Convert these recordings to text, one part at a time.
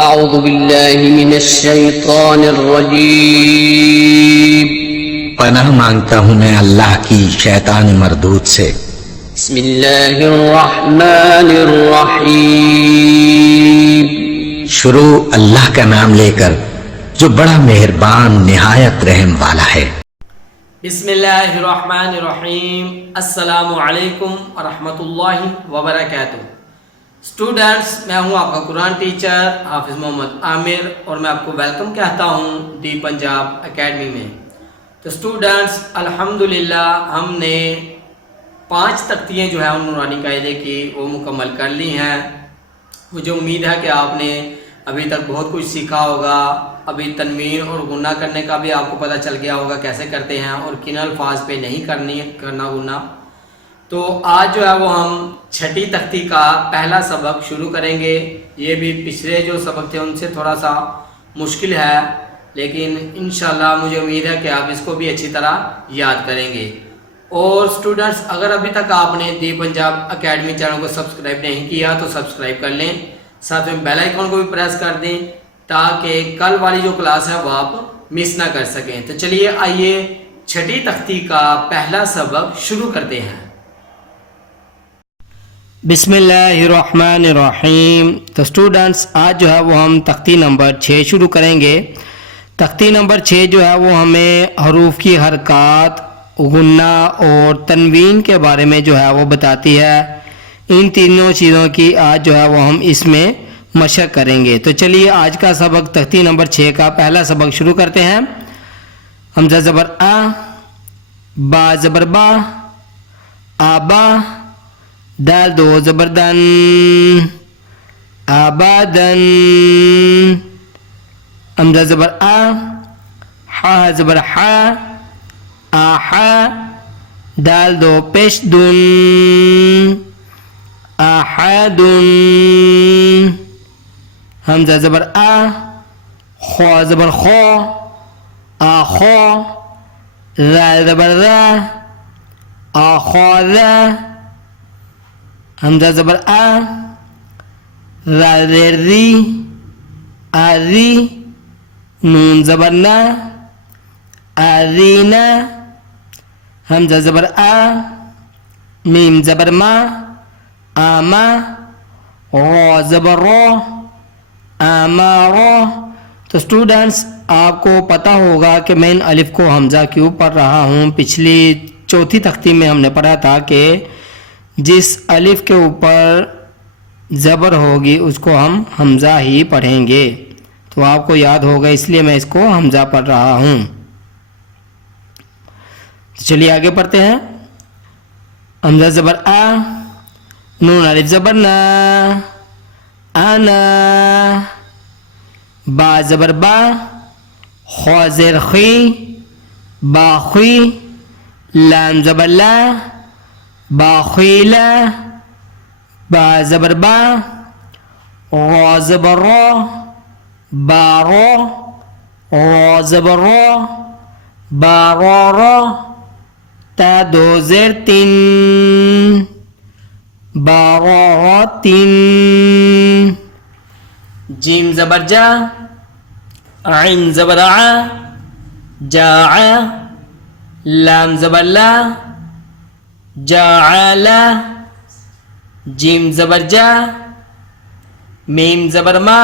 اعوذ باللہ من الشیطان الرجیم پناہ مانگتا ہوں میں اللہ کی شیطان مردود سے۔ بسم اللہ الرحمن الرحیم شروع اللہ کا نام لے کر جو بڑا مہربان نہایت رحم والا ہے۔ بسم اللہ الرحمن الرحیم۔ السلام علیکم ورحمۃ اللہ وبرکاتہ۔ اسٹوڈنٹس، میں ہوں آپ کا قرآن ٹیچر حافظ محمد عامر اور میں آپ کو ویلکم کہتا ہوں دی پنجاب اکیڈمی میں۔ تو اسٹوڈنٹس، الحمدللہ ہم نے 5 تختیاں جو ہیں ان نورانی قاعدے کی وہ مکمل کر لی ہیں۔ مجھے امید ہے کہ آپ نے ابھی تک بہت کچھ سیکھا ہوگا۔ ابھی تنوین اور غنہ کرنے کا بھی آپ کو پتہ چل گیا ہوگا کیسے کرتے ہیں اور کن الفاظ پہ نہیں کرنا غنہ۔ تو آج جو ہے وہ ہم 6ٹھی تختی کا پہلا سبق شروع کریں گے۔ یہ بھی پچھلے جو سبق تھے ان سے تھوڑا سا مشکل ہے، لیکن انشاءاللہ مجھے امید ہے کہ آپ اس کو بھی اچھی طرح یاد کریں گے۔ اور اسٹوڈنٹس، اگر ابھی تک آپ نے دی پنجاب اکیڈمی چینل کو سبسکرائب نہیں کیا تو سبسکرائب کر لیں، ساتھ میں بیل آئیکن کو بھی پریس کر دیں تاکہ کل والی جو کلاس ہے وہ آپ مس نہ کر سکیں۔ تو چلیے آئیے 6ٹھی تختی کا پہلا سبق شروع کرتے ہیں۔ بسم اللہ الرحمن الرحیم۔ تو اسٹوڈنٹس، آج جو ہے وہ ہم تختی نمبر 6 شروع کریں گے۔ تختی نمبر 6 جو ہے وہ ہمیں حروف کی حرکات، غنہ اور تنوین کے بارے میں جو ہے وہ بتاتی ہے۔ ان تینوں چیزوں کی آج جو ہے وہ ہم اس میں مشق کریں گے۔ تو چلیے آج کا سبق تختی نمبر 6 کا پہلا سبق شروع کرتے ہیں۔ حمزہ زبر آ، با زبر با، آبا، دال دو زبر دن، آبادن، حمزہ زبر آ، حا زبر حا، آحا، دال دو پیش دن، آحادن، حمزہ زبر آ، خو زبر خو، آخو، ذال زبر ذا، آخوذا، حمزہ زبر آ، ذال زیر ذی، آذی، نون زبر نا، آذینا، حمزہ زبر آ، میم زبر ما، آما، رو زبر رو، آمارو۔ تو اسٹوڈنٹس، آپ کو پتہ ہوگا کہ میں ان الف کو حمزہ کیوں پڑھ رہا ہوں۔ پچھلی 4تھی تختی میں ہم نے پڑھا تھا کہ جس الف کے اوپر زبر ہوگی اس کو ہم حمزہ ہی پڑھیں گے، تو آپ کو یاد ہوگا، اس لیے میں اس کو حمزہ پڑھ رہا ہوں۔ چلیے آگے پڑھتے ہیں۔ حمزہ زبر آ، نون الف زبر نا، آنا، با زبر با، خو زیر خی، باخی، لام زبر لا، باخیلا، با زبر با، رو زبر رو، بارو، رو زبر رو، بارورو، تا دو زیر تین، باروتین، جیم زبر جا، عین زبر ع، جاع، لام زبر لا، جاعلا، جیم زبر جا، میم زبر ما،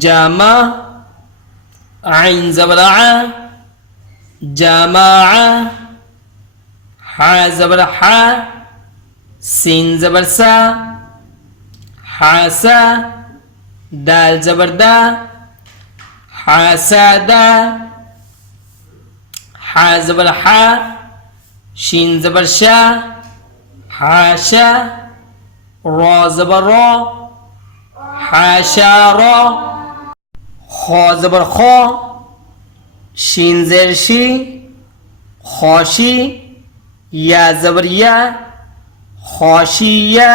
جاما، عین زبر ع، جامع، حا زبر حا، سین زبر سا، حاسا، دال زبر دا، حاسادا، حا زبر حا، شین زبر شا، حاشا، رو زبر رو، حاشا رو، خو زبر خو، شین زیر شی، خوشی، یا زبر یا، خوشیہ۔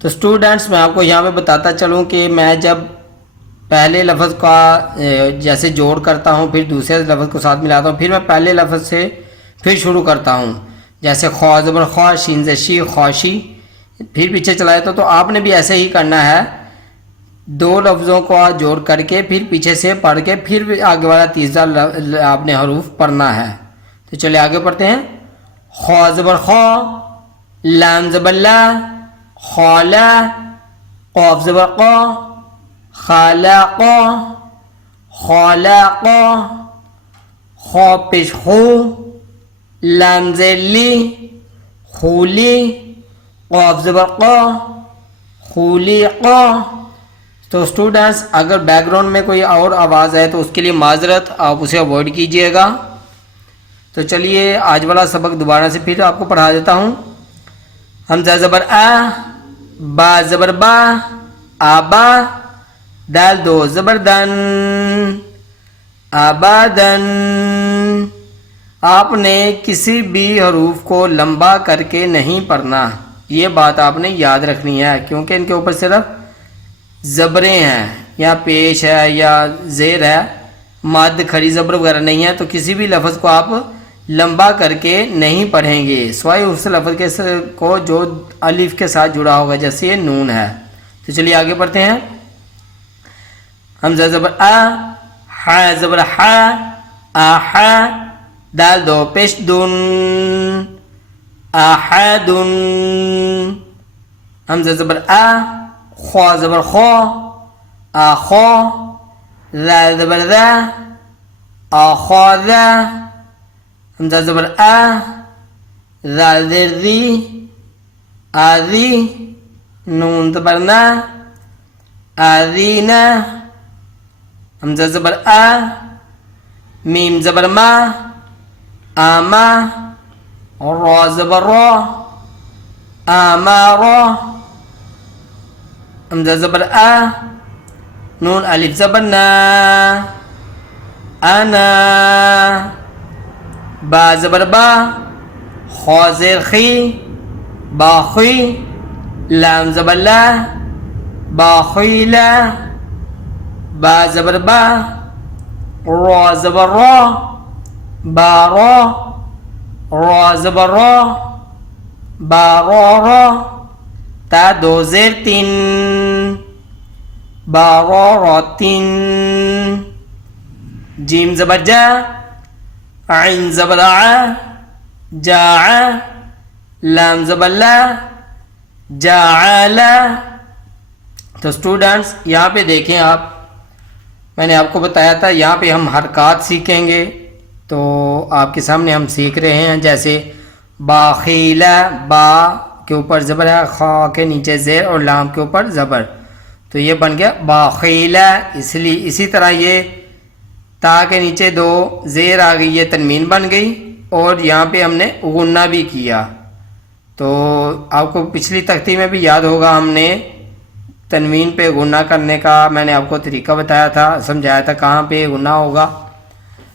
تو اسٹوڈنٹس، میں آپ کو یہاں پہ بتاتا چلوں کہ میں جب پہلے لفظ کا جیسے جوڑ کرتا ہوں، پھر دوسرے لفظ کو ساتھ ملاتا ہوں، پھر میں پہلے لفظ سے پھر شروع کرتا ہوں، جیسے خو زبر خو، شین زیر شی، خوشی، پھر پیچھے چلا جاتا۔ تو آپ نے بھی ایسے ہی کرنا ہے دو لفظوں کو جوڑ کر کے پھر پیچھے سے پڑھ کے پھر آگے والا تیسرا آپ نے حروف پڑھنا ہے. تو چلیے آگے پڑھتے ہیں. خا زبر خا، لام زبر لا، خالا، قاف زبر قا، خالاقا، خالاقا، خا پیش خو، لام زیر لی، خولی، قاف زبر قا، خولیقا. تو اسٹوڈنٹس اگر بیک گراؤنڈ میں کوئی اور آواز ہے تو اس کے لیے معذرت، آپ اسے اوائڈ کیجئے گا. تو چلیے آج والا سبق دوبارہ سے پھر آپ کو پڑھا دیتا ہوں. حمزہ زبر آ، با زبر با، آبا، دال دو زبر دن، آبادن. آپ نے کسی بھی حروف کو لمبا کر کے نہیں پڑھنا، یہ بات آپ نے یاد رکھنی ہے، کیونکہ ان کے اوپر صرف زبریں ہیں یا پیش ہے یا زیر ہے، مد کھڑی زبر وغیرہ نہیں ہے. تو کسی بھی لفظ کو آپ لمبا کر کے نہیں پڑھیں گے سوائے اس لفظ کے کو جو الف کے ساتھ جڑا ہوگا، جیسے یہ نون ہے. تو چلیے آگے پڑھتے ہیں. حمزہ زبر آ، ہا زبر ہا، آہا، دال دو پیش دن، آحدن. حمزہ زبر آ، خوا زبر خوا، آخا، ذا زبر ذا، آخاذا. حمزہ زبر آ، ذا زیر ذی، آذی، نون زبر نا، آذینا. حمزہ زبر آ، میم زبر ما، آما، را زبر را، آمارا. حمزہ زبر آ، نون الف زبر نا، انا. با زبر با، خا زیر خی، باخی، لام زبر لا، باخیلا. با زبر با، را زبر را، بارا، را زبر را، بارارا. تا دو زیر تین، باراراتین. جیم زبر جا، عین زبر ع، جاع، لام زبر لا، جاعلا. تو اسٹوڈنٹس یہاں پہ دیکھیں آپ، میں نے آپ کو بتایا تھا یہاں پہ ہم حرکات سیکھیں گے. تو آپ کے سامنے ہم سیکھ رہے ہیں، جیسے باخیلا، با کے اوپر زبر ہے، خا کے نیچے زیر اور لام کے اوپر زبر، تو یہ بن گیا باخیلا. اسی طرح یہ تا کے نیچے دو زیر آ گئی، یہ تنوین بن گئی، اور یہاں پہ ہم نے غنہ بھی کیا. تو آپ کو پچھلی تختی میں بھی یاد ہوگا، ہم نے تنوین پہ غنہ کرنے کا میں نے آپ کو طریقہ بتایا تھا، سمجھایا تھا کہاں پہ غنہ ہوگا.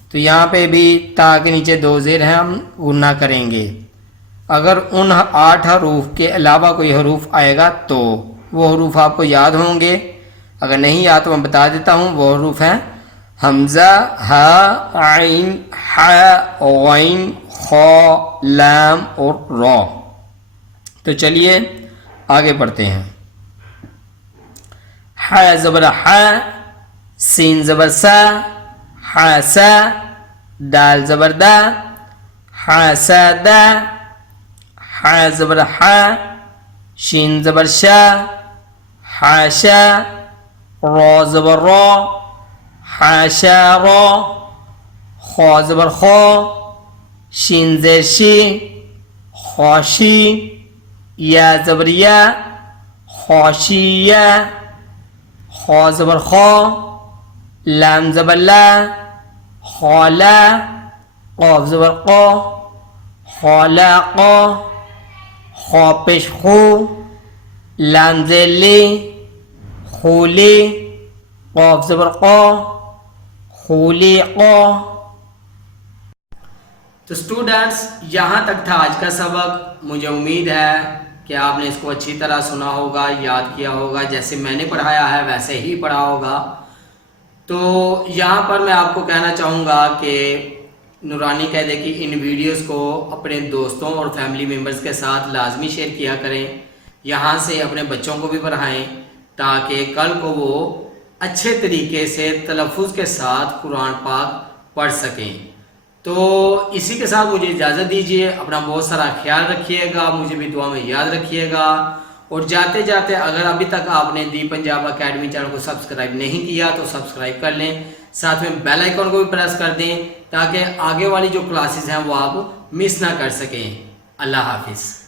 تو یہاں پہ بھی تا کے نیچے دو زیر ہیں، ہم غنہ کریں گے. اگر ان 8 حروف کے علاوہ کوئی حروف آئے گا تو وہ حروف آپ کو یاد ہوں گے، اگر نہیں یاد تو میں بتا دیتا ہوں. وہ حروف ہیں حمزہ، ہا، عین، حا، غین، خا، لام اور را. تو چلیے آگے پڑھتے ہیں. حا زبر حا، سین زبر سا، حاسا، دال زبر دا، حاسدا. حا زبر حا، شین زبر شا، حاشا، را زبر را، حاشا را. خا زبر خا، شین زیر شی، خاشی، یا زبر یا، خاشیہ. خا زبر خا، لام زبر لا، خالا، قاف زبر قا، خالاقا. خا پیش خو، لام زیر لی، خولی، قاف زبر قا، خولیقا. تو اسٹوڈنٹس یہاں تک تھا آج کا سبق. مجھے امید ہے کہ آپ نے اس کو اچھی طرح سنا ہوگا، یاد کیا ہوگا، جیسے میں نے پڑھایا ہے ویسے ہی پڑھا ہوگا. تو یہاں پر میں آپ کو کہنا چاہوں گا کہ نورانی قاعدے کی ان ویڈیوز کو اپنے دوستوں اور فیملی ممبرز کے ساتھ لازمی شیئر کیا کریں. یہاں سے اپنے بچوں کو بھی پڑھائیں تاکہ کل کو وہ اچھے طریقے سے تلفظ کے ساتھ قرآن پاک پڑھ سکیں۔ تو اسی کے ساتھ مجھے اجازت دیجیے، اپنا بہت سارا خیال رکھیے گا، مجھے بھی دعا میں یاد رکھیے گا، اور جاتے جاتے اگر ابھی تک آپ نے دی پنجاب اکیڈمی چینل کو سبسکرائب نہیں کیا تو سبسکرائب کر لیں، ساتھ میں بیل آئیکن کو بھی پریس کر دیں تاکہ آگے والی جو کلاسز ہیں وہ آپ مس نہ کر سکیں۔ اللہ حافظ۔